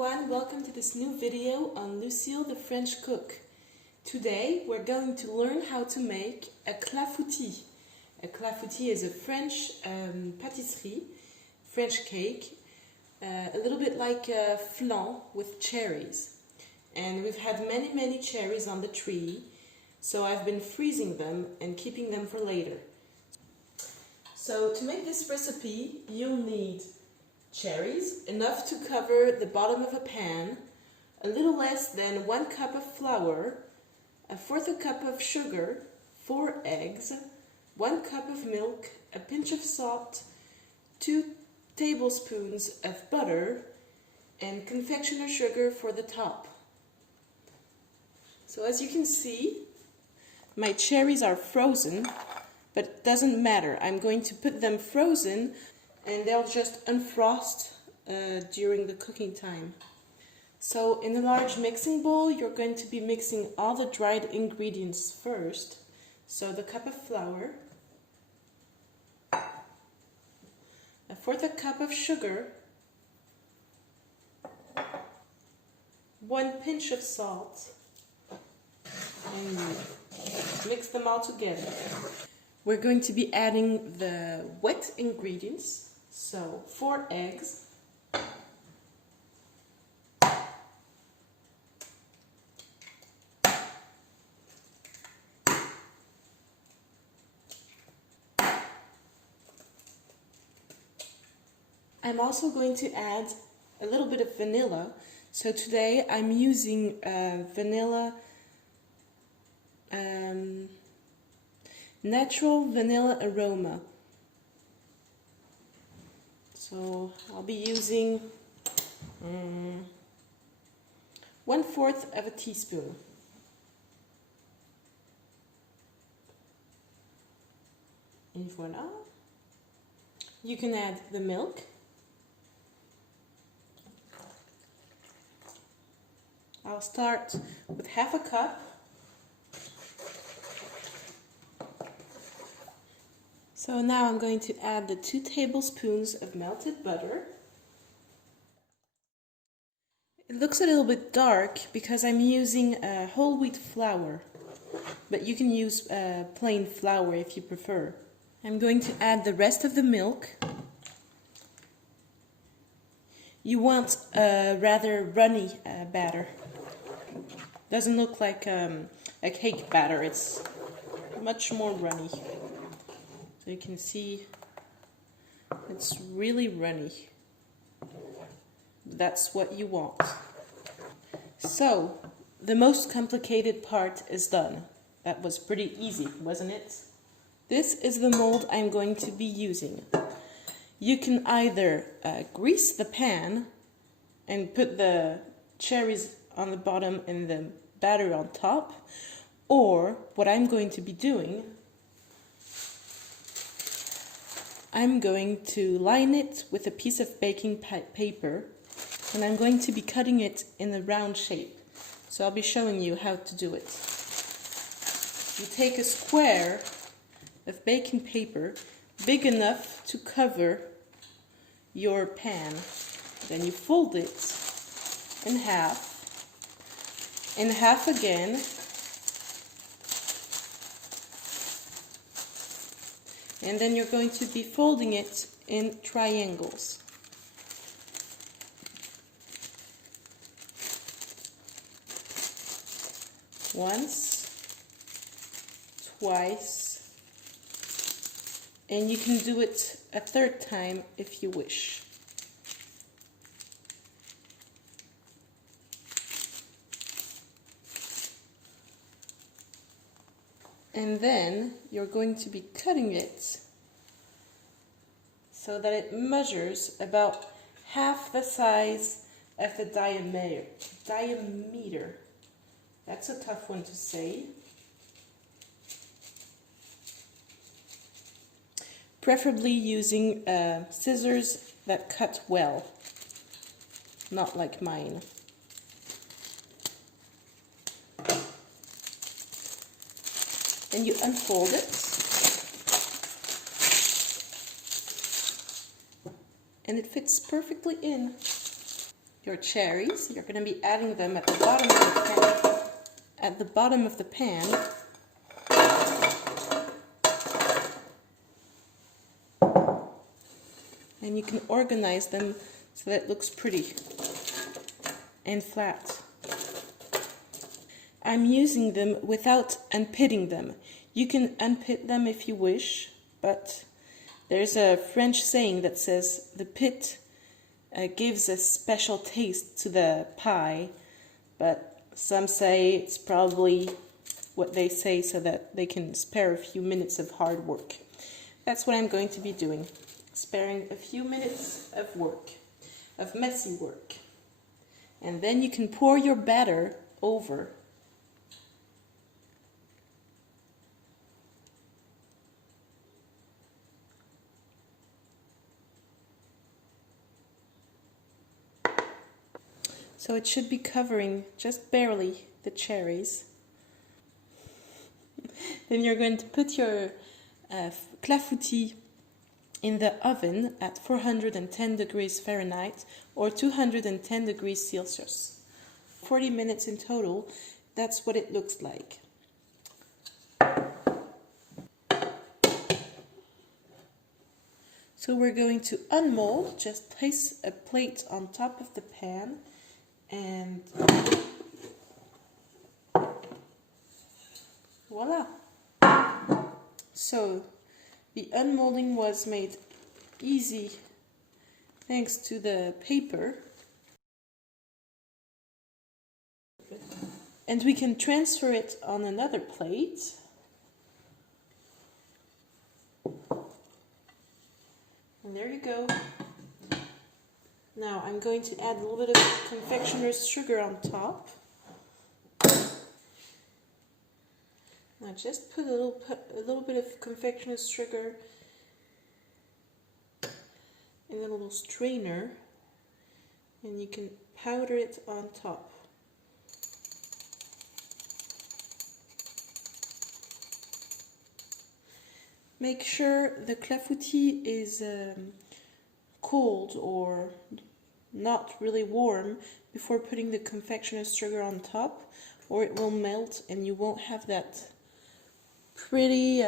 everyone, welcome to this new video on Lucille the French cook. Today we're going to learn how to make a clafoutis. A clafoutis is a French pâtisserie, French cake, a little bit like a flan with cherries. And we've had many cherries on the tree, so I've been freezing them and keeping them for later. So to make this recipe you'll need cherries, enough to cover the bottom of a pan, a little less than 1 cup of flour, 1/4 cup of sugar, 4 eggs, 1 cup of milk, a pinch of salt, 2 tablespoons of butter, and confectioner sugar for the top. So as you can see, my cherries are frozen, but it doesn't matter. I'm going to put them frozen and they'll just unfrost during the cooking time. So in a large mixing bowl, you're going to be mixing all the dried ingredients first. So the cup of flour, 1/4 cup of sugar, 1 pinch of salt, and mix them all together. We're going to be adding the wet ingredients. So 4 eggs, I'm also going to add a little bit of vanilla. So today I'm using vanilla, natural vanilla aroma. So I'll be using 1/4 of a teaspoon. And voila. You can add the milk. I'll start with 1/2 cup. So now I'm going to add the 2 tablespoons of melted butter. It looks a little bit dark because I'm using whole wheat flour, but you can use plain flour if you prefer. I'm going to add the rest of the milk. You want a rather runny batter. Doesn't look like a cake batter, it's much more runny. So you can see it's really runny. That's what you want. So the most complicated part is done. That was pretty easy, wasn't it? This is the mold I'm going to be using. You can either grease the pan and put the cherries on the bottom and the batter on top, or what I'm going to be doing, I'm going to line it with a piece of baking paper, and I'm going to be cutting it in a round shape. So I'll be showing you how to do it. You take a square of baking paper big enough to cover your pan. Then you fold it in half again, and then you're going to be folding it in triangles. Once, twice, and you can do it a 3rd time if you wish. And then you're going to be cutting it so that it measures about half the size of the diameter. That's a tough one to say. Preferably using scissors that cut well, not like mine. And you unfold it, and it fits perfectly in. your cherries. You're going to be adding them at the bottom of the pan. At the bottom of the pan. And you can organize them so that it looks pretty and flat. I'm using them without unpitting them. You can unpit them if you wish, but there's a French saying that says the pit gives a special taste to the pie, but some say it's probably what they say so that they can spare a few minutes of hard work. That's what I'm going to be doing, sparing a few minutes of work, of messy work. And then you can pour your batter over. So it should be covering just barely the cherries. Then you're going to put your clafoutis in the oven at 410 degrees Fahrenheit or 210 degrees Celsius. 40 minutes in total, that's what it looks like. So we're going to unmold, just place a plate on top of the pan and voila! So the unmolding was made easy thanks to the paper. And we can transfer it on another plate. And there you go. Now I'm going to add a little bit of confectioner's sugar on top. Now just put a little bit of confectioner's sugar in a little strainer, and you can powder it on top. Make sure the clafoutis is cold or not really warm before putting the confectioner's sugar on top, or it will melt and you won't have that pretty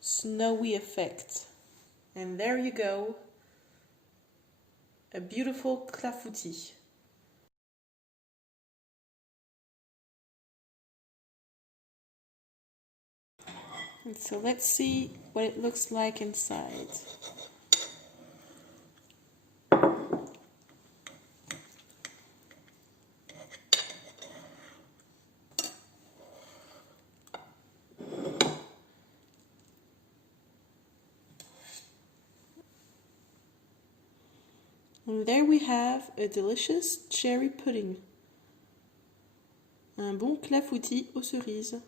snowy effect. And there you go, a beautiful clafoutis. And so let's see what it looks like inside. And there we have a delicious cherry pudding. Un bon clafoutis aux cerises.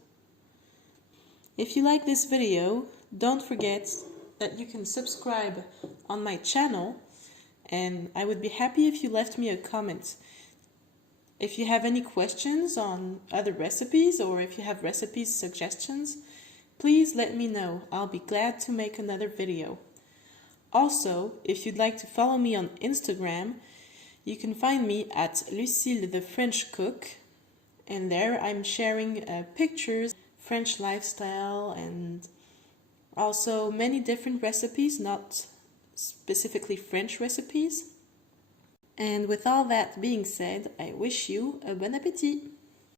If you like this video, don't forget that you can subscribe on my channel, and I would be happy if you left me a comment. If you have any questions on other recipes, or if you have recipe suggestions, please let me know. I'll be glad to make another video. Also, if you'd like to follow me on Instagram, you can find me at Lucille the French Cook, and there I'm sharing pictures, French lifestyle, and also many different recipes, not specifically French recipes. And with all that being said, I wish you a bon appétit!